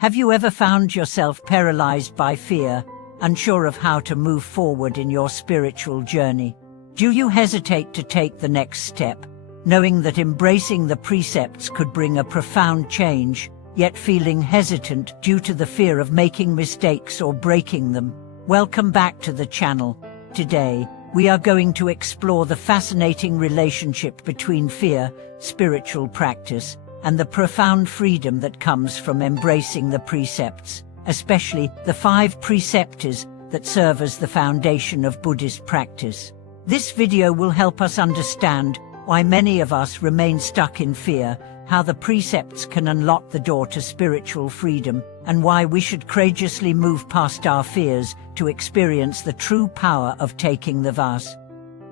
Have you ever found yourself paralyzed by fear, unsure of how to move forward in your spiritual journey? Do you hesitate to take the next step, knowing that embracing the precepts could bring a profound change, yet feeling hesitant due to the fear of making mistakes or breaking them? Welcome back to the channel. Today, we are going to explore the fascinating relationship between fear, spiritual practice, and the profound freedom that comes from embracing the precepts, especially the 5 precepts that serve as the foundation of Buddhist practice. This video will help us understand why many of us remain stuck in fear, how the precepts can unlock the door to spiritual freedom, and why we should courageously move past our fears to experience the true power of taking the vas.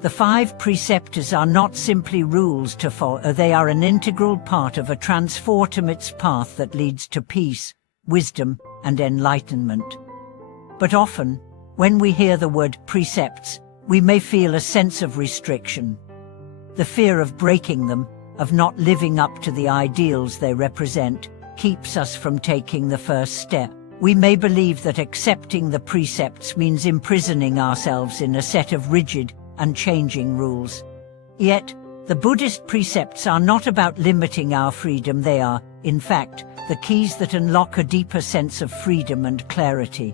The 5 precepts are not simply rules to follow, they are an integral part of a transformative path that leads to peace, wisdom, and enlightenment. But often, when we hear the word precepts, we may feel a sense of restriction. The fear of breaking them, of not living up to the ideals they represent, keeps us from taking the first step. We may believe that accepting the precepts means imprisoning ourselves in a set of rigid, unchanging rules. Yet, the Buddhist precepts are not about limiting our freedom. They are, in fact, the keys that unlock a deeper sense of freedom and clarity.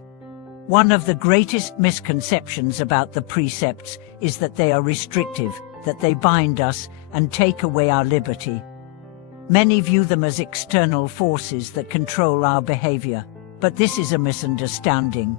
One of the greatest misconceptions about the precepts is that they are restrictive, that they bind us and take away our liberty. Many view them as external forces that control our behavior, but this is a misunderstanding.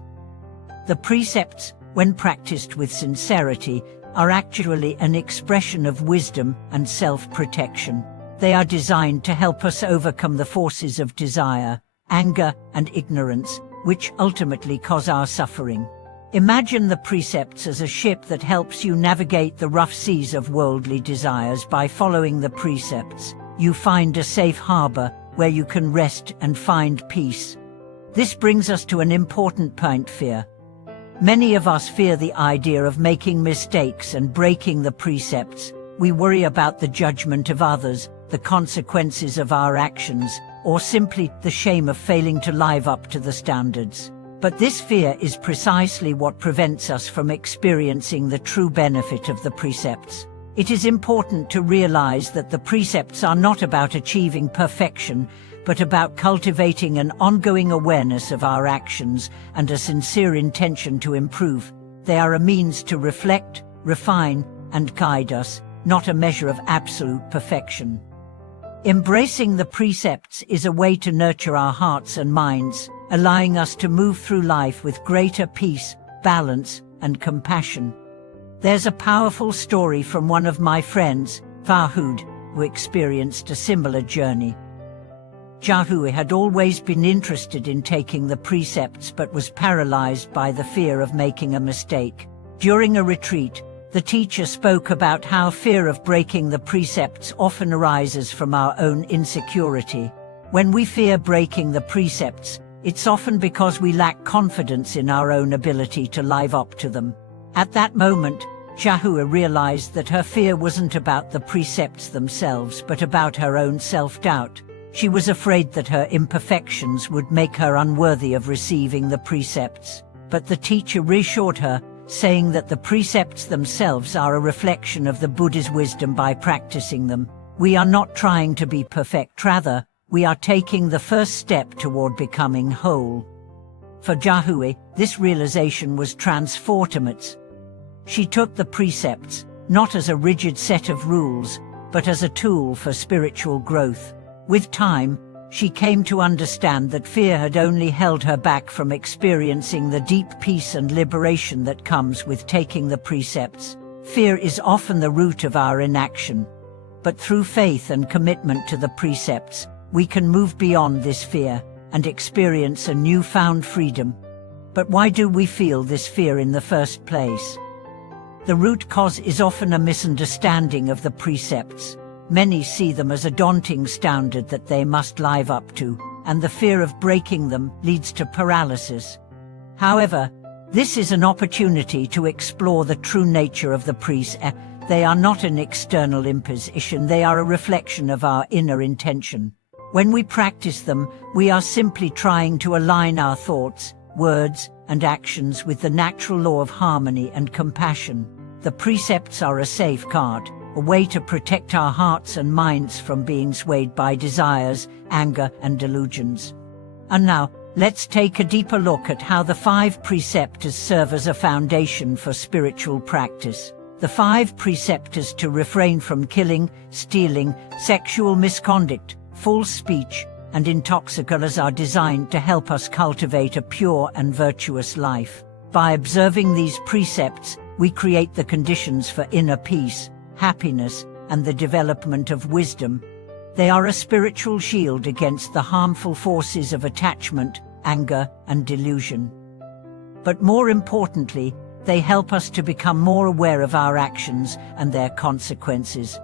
The precepts, when practiced with sincerity, are actually an expression of wisdom and self-protection. They are designed to help us overcome the forces of desire, anger, and ignorance, which ultimately cause our suffering. Imagine the precepts as a ship that helps you navigate the rough seas of worldly desires. By following the precepts, you find a safe harbor where you can rest and find peace. This brings us to an important point: fear. Many of us fear the idea of making mistakes and breaking the precepts. We worry about the judgment of others, the consequences of our actions, or simply the shame of failing to live up to the standards. But this fear is precisely what prevents us from experiencing the true benefit of the precepts. It is important to realize that the precepts are not about achieving perfection, but about cultivating an ongoing awareness of our actions and a sincere intention to improve. They are a means to reflect, refine, and guide us, not a measure of absolute perfection. Embracing the precepts is a way to nurture our hearts and minds, allowing us to move through life with greater peace, balance, and compassion. There's a powerful story from one of my friends, Fahud, who experienced a similar journey. Jahu had always been interested in taking the precepts but was paralyzed by the fear of making a mistake. During a retreat, the teacher spoke about how fear of breaking the precepts often arises from our own insecurity. When we fear breaking the precepts, it's often because we lack confidence in our own ability to live up to them. At that moment, Jahua realized that her fear wasn't about the precepts themselves but about her own self-doubt. She was afraid that her imperfections would make her unworthy of receiving the precepts. But the teacher reassured her, saying that the precepts themselves are a reflection of the Buddha's wisdom. By practicing them, we are not trying to be perfect, rather, we are taking the first step toward becoming whole. For Jahua, this realization was transformative. She took the precepts, not as a rigid set of rules, but as a tool for spiritual growth. With time, she came to understand that fear had only held her back from experiencing the deep peace and liberation that comes with taking the precepts. Fear is often the root of our inaction. But through faith and commitment to the precepts, we can move beyond this fear and experience a newfound freedom. But why do we feel this fear in the first place? The root cause is often a misunderstanding of the precepts. Many see them as a daunting standard that they must live up to, and the fear of breaking them leads to paralysis. However, this is an opportunity to explore the true nature of the precepts. They are not an external imposition, they are a reflection of our inner intention. When we practice them, we are simply trying to align our thoughts, words, and actions with the natural law of harmony and compassion. The precepts are a safeguard, a way to protect our hearts and minds from being swayed by desires, anger, and delusions. And now, let's take a deeper look at how the 5 precepts serve as a foundation for spiritual practice. The 5 precepts to refrain from killing, stealing, sexual misconduct, false speech, and intoxicants are designed to help us cultivate a pure and virtuous life. By observing these precepts, we create the conditions for inner peace, happiness, and the development of wisdom. They are a spiritual shield against the harmful forces of attachment, anger, and delusion. But more importantly, they help us to become more aware of our actions and their consequences.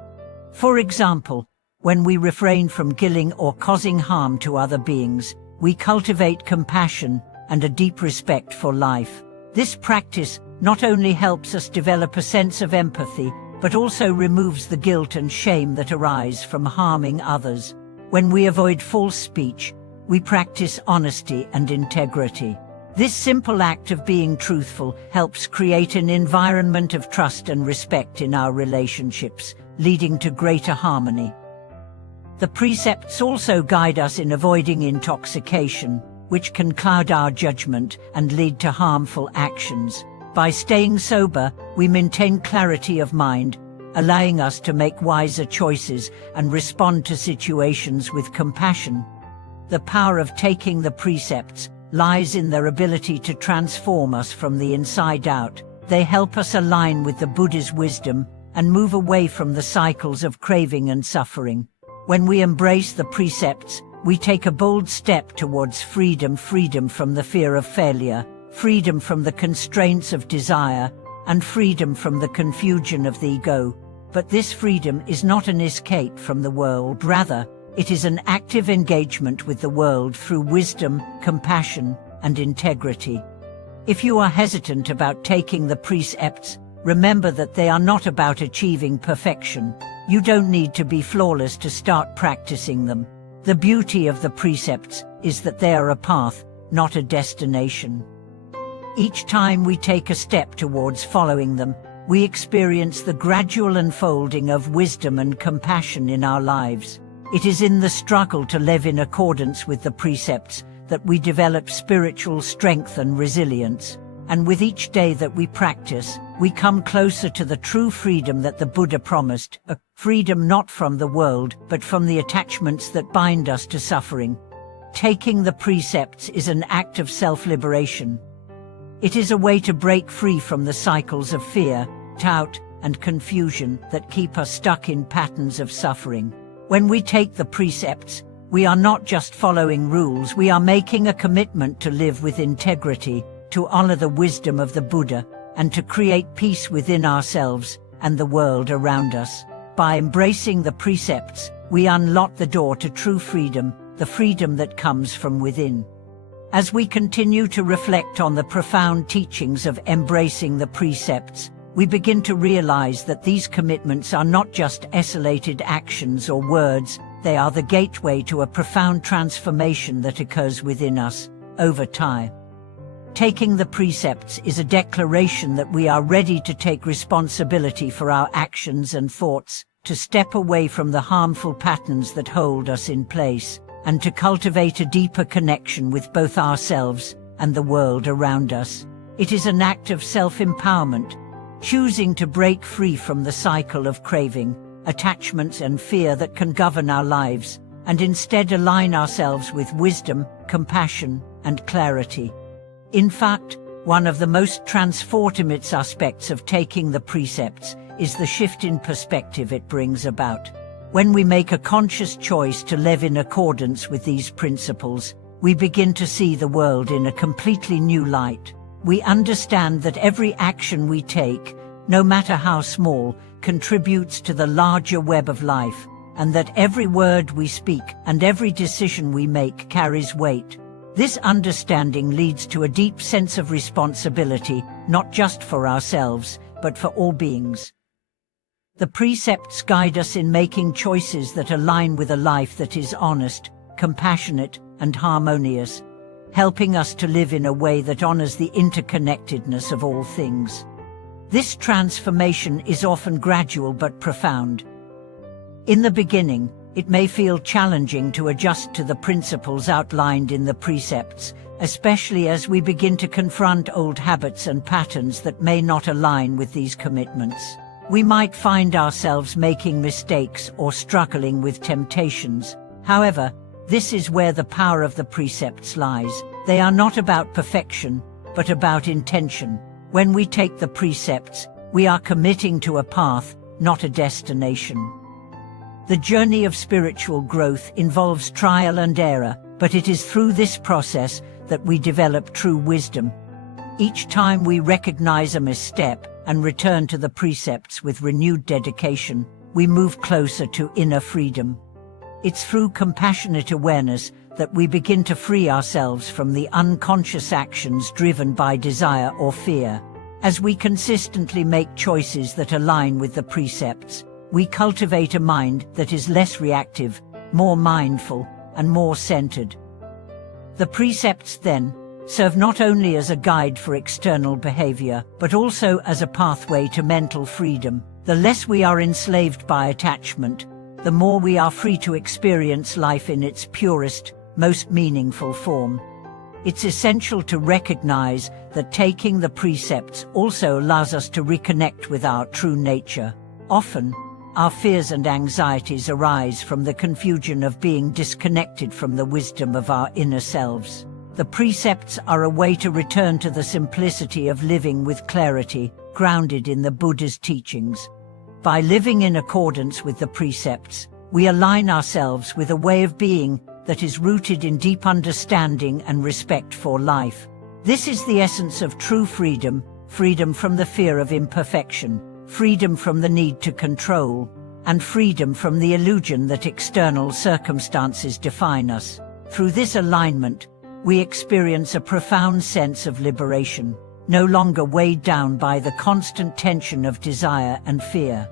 For example, when we refrain from killing or causing harm to other beings, we cultivate compassion and a deep respect for life. This practice not only helps us develop a sense of empathy, but also removes the guilt and shame that arise from harming others. When we avoid false speech, we practice honesty and integrity. This simple act of being truthful helps create an environment of trust and respect in our relationships, leading to greater harmony. The precepts also guide us in avoiding intoxication, which can cloud our judgment and lead to harmful actions. By staying sober, we maintain clarity of mind, allowing us to make wiser choices and respond to situations with compassion. The power of taking the precepts lies in their ability to transform us from the inside out. They help us align with the Buddha's wisdom and move away from the cycles of craving and suffering. When we embrace the precepts, we take a bold step towards freedom from the fear of failure, freedom from the constraints of desire, and freedom from the confusion of the ego. But this freedom is not an escape from the world. Rather, it is an active engagement with the world through wisdom, compassion, and integrity. If you are hesitant about taking the precepts, remember that they are not about achieving perfection. You don't need to be flawless to start practicing them. The beauty of the precepts is that they are a path, not a destination. Each time we take a step towards following them, we experience the gradual unfolding of wisdom and compassion in our lives. It is in the struggle to live in accordance with the precepts that we develop spiritual strength and resilience. And with each day that we practice, we come closer to the true freedom that the Buddha promised, a freedom not from the world, but from the attachments that bind us to suffering. Taking the precepts is an act of self-liberation. It is a way to break free from the cycles of fear, doubt, and confusion that keep us stuck in patterns of suffering. When we take the precepts, we are not just following rules, we are making a commitment to live with integrity, to honor the wisdom of the Buddha, and to create peace within ourselves and the world around us. By embracing the precepts, we unlock the door to true freedom, the freedom that comes from within. As we continue to reflect on the profound teachings of embracing the precepts, we begin to realize that these commitments are not just isolated actions or words, they are the gateway to a profound transformation that occurs within us over time. Taking the precepts is a declaration that we are ready to take responsibility for our actions and thoughts, to step away from the harmful patterns that hold us in place, and to cultivate a deeper connection with both ourselves and the world around us. It is an act of self-empowerment, choosing to break free from the cycle of craving, attachments and fear that can govern our lives, and instead align ourselves with wisdom, compassion, and clarity. In fact, one of the most transformative aspects of taking the precepts is the shift in perspective it brings about. When we make a conscious choice to live in accordance with these principles, we begin to see the world in a completely new light. We understand that every action we take, no matter how small, contributes to the larger web of life, and that every word we speak and every decision we make carries weight. This understanding leads to a deep sense of responsibility, not just for ourselves, but for all beings. The precepts guide us in making choices that align with a life that is honest, compassionate, and harmonious, helping us to live in a way that honors the interconnectedness of all things. This transformation is often gradual but profound. In the beginning, it may feel challenging to adjust to the principles outlined in the precepts, especially as we begin to confront old habits and patterns that may not align with these commitments. We might find ourselves making mistakes or struggling with temptations. However, this is where the power of the precepts lies. They are not about perfection, but about intention. When we take the precepts, we are committing to a path, not a destination. The journey of spiritual growth involves trial and error, but it is through this process that we develop true wisdom. Each time we recognize a misstep and return to the precepts with renewed dedication, we move closer to inner freedom. It's through compassionate awareness that we begin to free ourselves from the unconscious actions driven by desire or fear. As we consistently make choices that align with the precepts, we cultivate a mind that is less reactive, more mindful, and more centered. The precepts, then, serve not only as a guide for external behavior, but also as a pathway to mental freedom. The less we are enslaved by attachment, the more we are free to experience life in its purest, most meaningful form. It's essential to recognize that taking the precepts also allows us to reconnect with our true nature. Often, our fears and anxieties arise from the confusion of being disconnected from the wisdom of our inner selves. The precepts are a way to return to the simplicity of living with clarity, grounded in the Buddha's teachings. By living in accordance with the precepts, we align ourselves with a way of being that is rooted in deep understanding and respect for life. This is the essence of true freedom, freedom from the fear of imperfection, freedom from the need to control, and freedom from the illusion that external circumstances define us. Through this alignment, we experience a profound sense of liberation, no longer weighed down by the constant tension of desire and fear.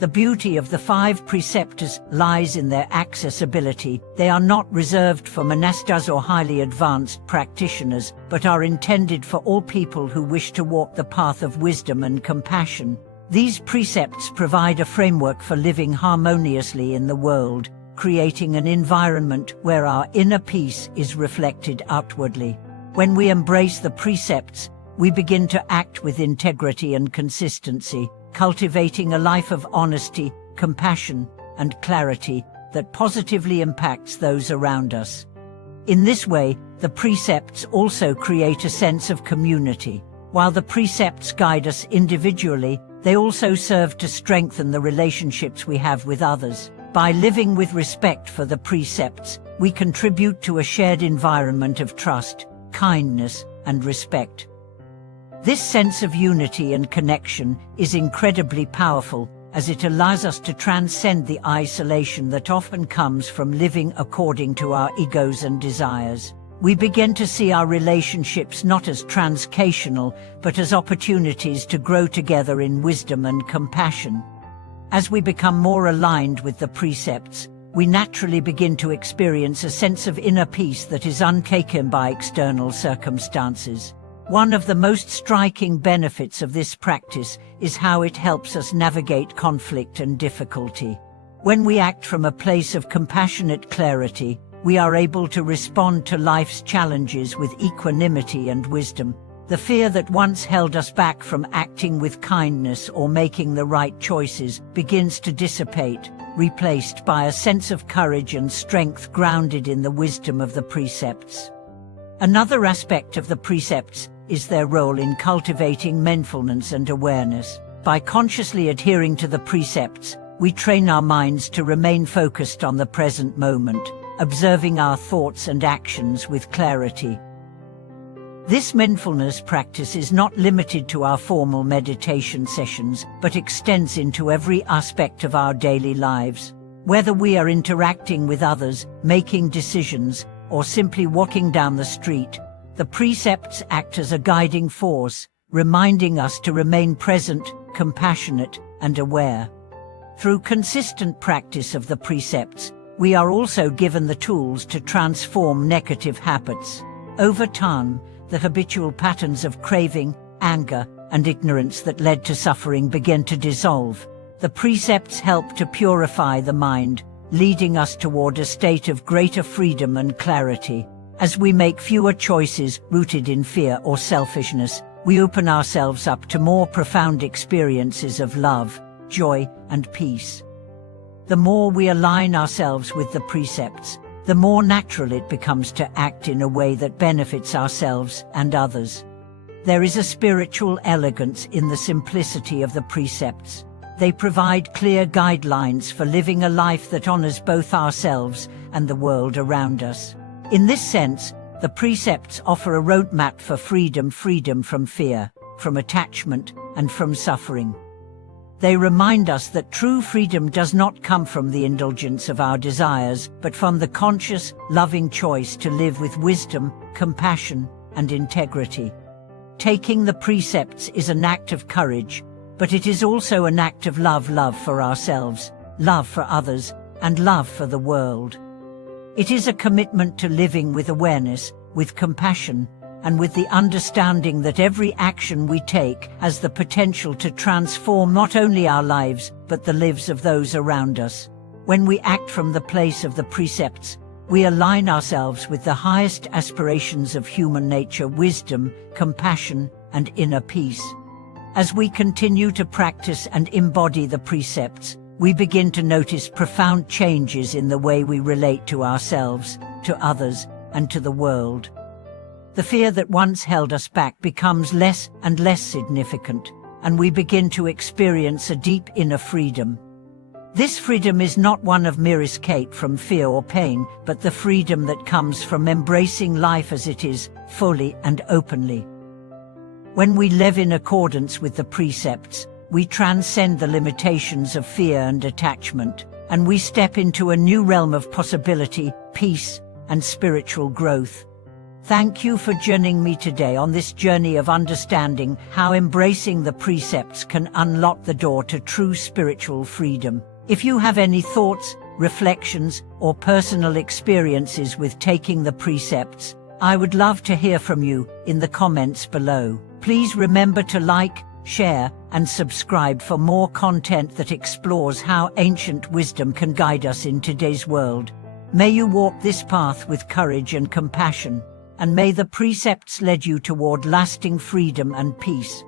The beauty of the 5 precepts lies in their accessibility. They are not reserved for monastics or highly advanced practitioners, but are intended for all people who wish to walk the path of wisdom and compassion. These precepts provide a framework for living harmoniously in the world, creating an environment where our inner peace is reflected outwardly. When we embrace the precepts, we begin to act with integrity and consistency, cultivating a life of honesty, compassion, and clarity that positively impacts those around us. In this way, the precepts also create a sense of community. While the precepts guide us individually, they also serve to strengthen the relationships we have with others. By living with respect for the precepts, we contribute to a shared environment of trust, kindness, and respect. This sense of unity and connection is incredibly powerful, as it allows us to transcend the isolation that often comes from living according to our egos and desires. We begin to see our relationships not as transactional, but as opportunities to grow together in wisdom and compassion. As we become more aligned with the precepts, we naturally begin to experience a sense of inner peace that is unshaken by external circumstances. One of the most striking benefits of this practice is how it helps us navigate conflict and difficulty. When we act from a place of compassionate clarity, we are able to respond to life's challenges with equanimity and wisdom. The fear that once held us back from acting with kindness or making the right choices begins to dissipate, replaced by a sense of courage and strength grounded in the wisdom of the precepts. Another aspect of the precepts is their role in cultivating mindfulness and awareness. By consciously adhering to the precepts, we train our minds to remain focused on the present moment, observing our thoughts and actions with clarity. This mindfulness practice is not limited to our formal meditation sessions, but extends into every aspect of our daily lives. Whether we are interacting with others, making decisions, or simply walking down the street, the precepts act as a guiding force, reminding us to remain present, compassionate, and aware. Through consistent practice of the precepts, We are also given the tools to transform negative habits. Over time, the habitual patterns of craving, anger, and ignorance that led to suffering begin to dissolve. The precepts help to purify the mind, leading us toward a state of greater freedom and clarity. As we make fewer choices rooted in fear or selfishness, we open ourselves up to more profound experiences of love, joy, and peace. The more we align ourselves with the precepts, the more natural it becomes to act in a way that benefits ourselves and others. There is a spiritual elegance in the simplicity of the precepts. They provide clear guidelines for living a life that honors both ourselves and the world around us. In this sense, the precepts offer a roadmap for freedom from fear, from attachment, and from suffering. They remind us that true freedom does not come from the indulgence of our desires, but from the conscious, loving choice to live with wisdom, compassion, and integrity. Taking the precepts is an act of courage, but it is also an act of love for ourselves, love for others, and love for the world. It is a commitment to living with awareness, with compassion, and with the understanding that every action we take has the potential to transform not only our lives, but the lives of those around us. When we act from the place of the precepts, we align ourselves with the highest aspirations of human nature: wisdom, compassion, and inner peace. As we continue to practice and embody the precepts, we begin to notice profound changes in the way we relate to ourselves, to others, and to the world. The fear that once held us back becomes less and less significant, and we begin to experience a deep inner freedom. This freedom is not one of mere escape from fear or pain, but the freedom that comes from embracing life as it is, fully and openly. When we live in accordance with the precepts, we transcend the limitations of fear and attachment, and we step into a new realm of possibility, peace, and spiritual growth. Thank you for joining me today on this journey of understanding how embracing the precepts can unlock the door to true spiritual freedom. If you have any thoughts, reflections, or personal experiences with taking the precepts, I would love to hear from you in the comments below. Please remember to like, share, and subscribe for more content that explores how ancient wisdom can guide us in today's world. May you walk this path with courage and compassion, and may the precepts lead you toward lasting freedom and peace.